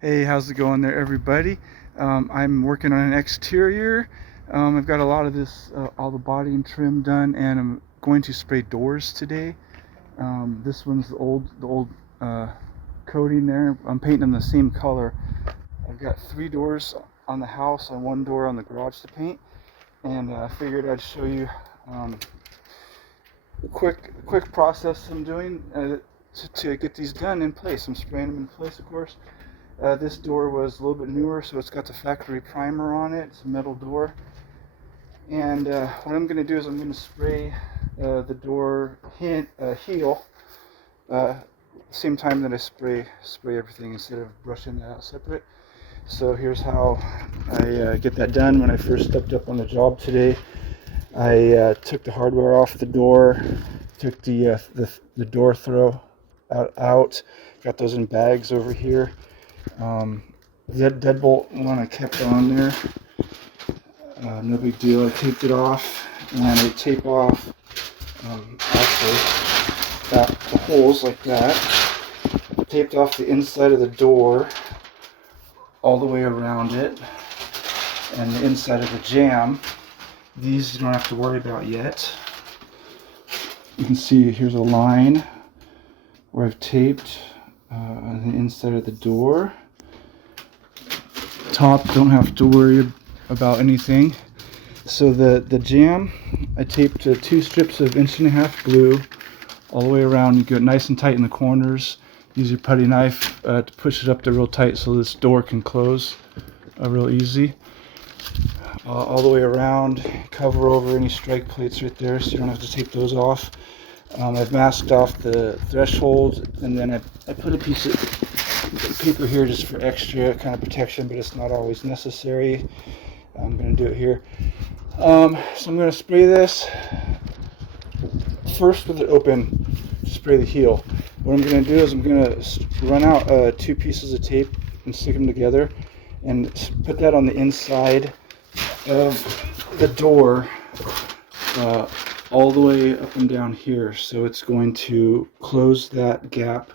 Hey, how's it going there, everybody? I'm working on an exterior. I've got a lot of this, all the body and trim done, and I'm going to spray doors today. This one's the old uh, coating there. I'm painting them the same color. I've got 3 doors on the house and 1 door on the garage to paint, and I figured I'd show you a quick process I'm doing to get these done in place. I'm spraying them in place, of course. This door was a little bit newer, so it's got the factory primer on it. It's a metal door. And what I'm going to do is I'm going to spray the door heel same time that I spray everything instead of brushing that out separate. So here's how I get that done. When I first stepped up on the job today, I took the hardware off the door, took the door throw out, got those in bags over here. That deadbolt one I kept on there, no big deal. I taped it off, and I tape off the holes like that. Taped off the inside of the door all the way around it, and the inside of the jamb. These you don't have to worry about yet. You can see here's a line where I've taped on the inside of the door. Top, don't have to worry about anything. So the jamb, I taped 2 strips of 1.5-inch glue all the way around. You get it nice and tight in the corners. Use your putty knife to push it up there real tight so this door can close real easy. All the way around, cover over any strike plates right there so you don't have to take those off. I've masked off the threshold, and then I put a piece of paper here just for extra kind of protection, but it's not always necessary. I'm going to do it here. So I'm going to spray this first with it open, spray the heel. What I'm going to do is I'm going to run out 2 pieces of tape and stick them together and put that on the inside of the door all the way up and down here. So it's going to close that gap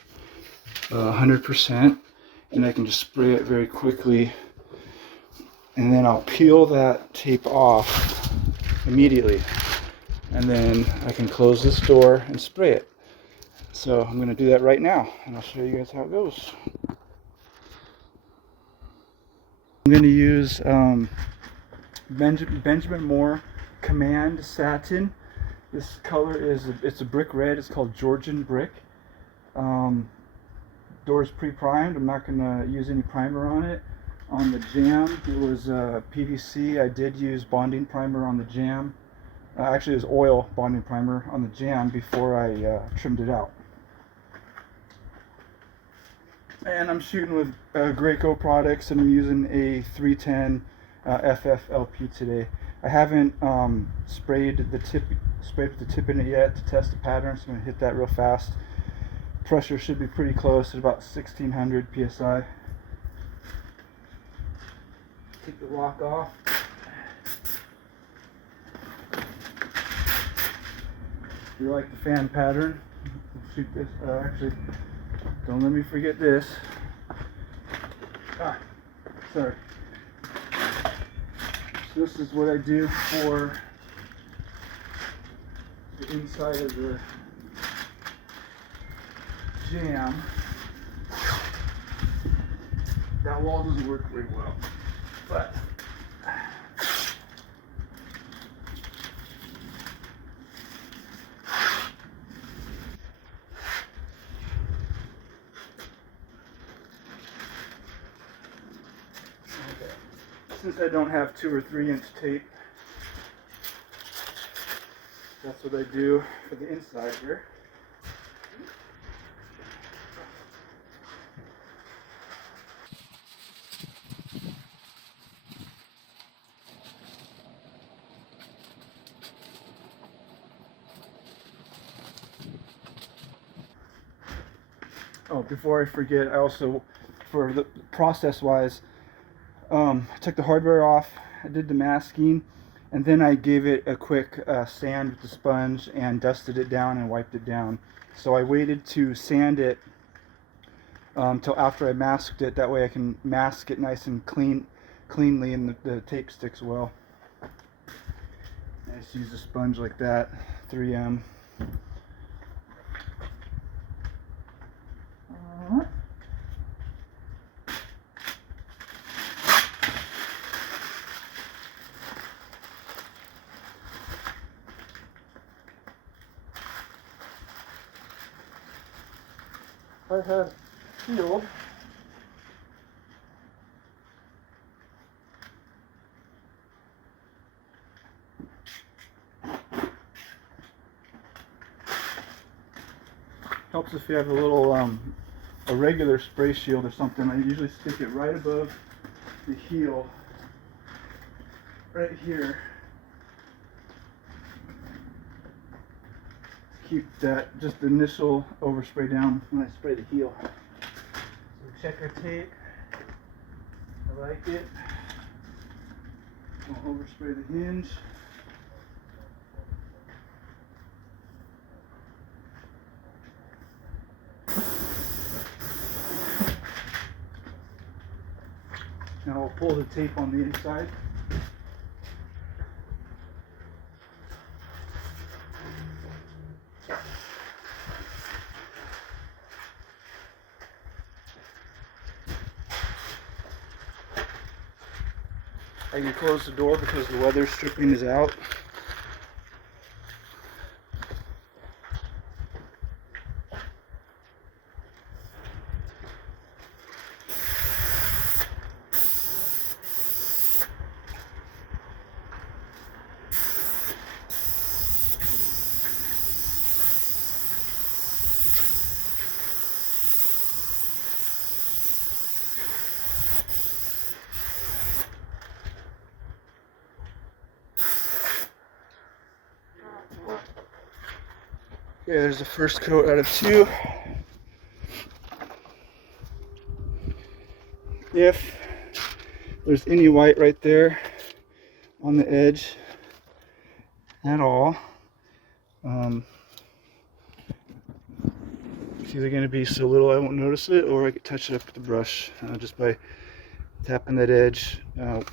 100%, and I can just spray it very quickly, and then I'll peel that tape off immediately, and then I can close this door and spray it. So I'm going to do that right now, and I'll show you guys how it goes. I'm going to use Benjamin Moore Command Satin. This color it's a brick red. It's called Georgian brick. Door's pre-primed. I'm not going to use any primer on it. On the jamb, it was PVC. I did use bonding primer on the jamb. Actually, it was oil bonding primer on the jamb before I trimmed it out. And I'm shooting with Graco products, and I'm using a 310 FFLP today. I haven't sprayed with the tip in it yet to test the pattern, so I'm going to hit that real fast. Pressure should be pretty close at about 1600 psi. Take the lock off. If you like the fan pattern, shoot this. Actually, don't let me forget this. Sorry. So this is what I do for the inside of the jamb. That wall doesn't work very well, but since I don't have 2 or 3-inch tape, that's what I do for the inside here. Oh, before I forget, I also, for the process-wise, I took the hardware off, I did the masking, and then I gave it a quick sand with the sponge and dusted it down and wiped it down. So I waited to sand it until after I masked it. That way I can mask it nice and cleanly, and the tape sticks well. I just use a sponge like that, 3M. I had sealed. Helps if you have a little a regular spray shield or something. I usually stick it right above the heel, right here. Keep that just the initial overspray down when I spray the heel. So checker tape. I like it. Don't overspray the hinge. Now I'll pull the tape on the inside. I can close the door because the weather stripping is out. Okay, there's the first coat out of 2. If there's any white right there on the edge at all, it's either going to be so little I won't notice it, or I could touch it up with the brush just by tapping that edge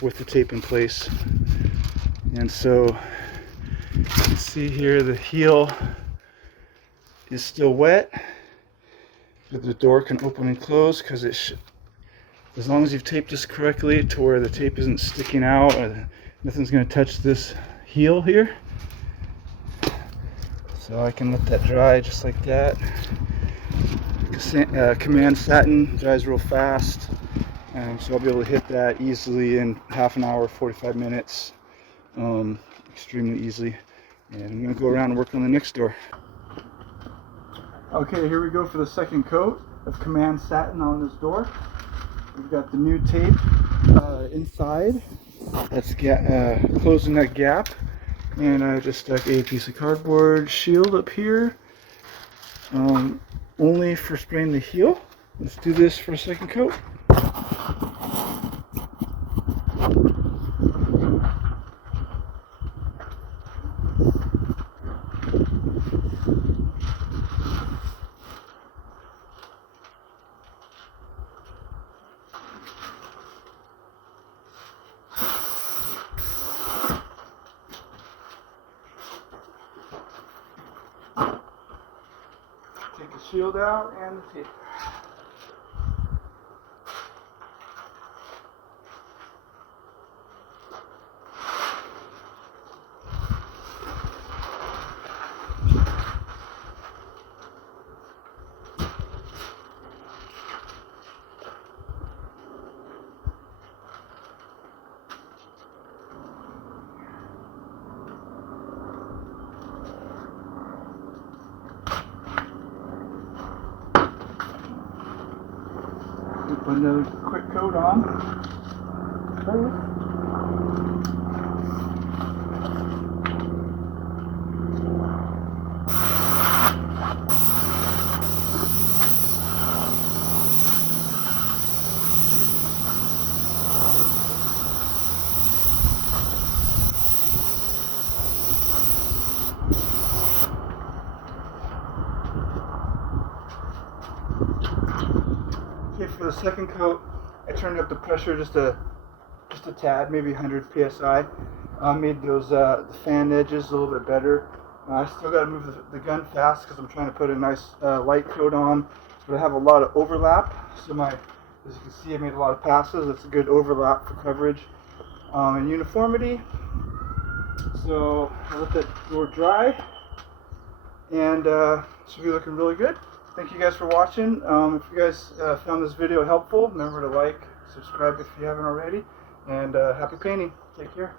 with the tape in place. And so you can see here the heel is still wet, but the door can open and close because as long as you've taped this correctly to where the tape isn't sticking out, or nothing's going to touch this heel here. So I can let that dry just like that. Command Satin dries real fast, so I'll be able to hit that easily in half an hour, 45 minutes, extremely easily. And I'm going to go around and work on the next door. Okay, here we go for the second coat of Command Satin on this door. We've got the new tape inside that's closing that gap, and I just stuck a piece of cardboard shield up here, only for spraying the heel. Let's do this for a second coat. Take the shield out and the tape. Put another quick coat on. second coat, I turned up the pressure just a tad, maybe 100 psi. Made those the fan edges a little bit better. I still got to move the gun fast because I'm trying to put a nice light coat on, but I have a lot of overlap. So as you can see, I made a lot of passes. It's a good overlap for coverage and uniformity. So I let that door dry, and should be looking really good. Thank you guys for watching. If you guys found this video helpful, remember to like, subscribe if you haven't already, and happy painting. Take care.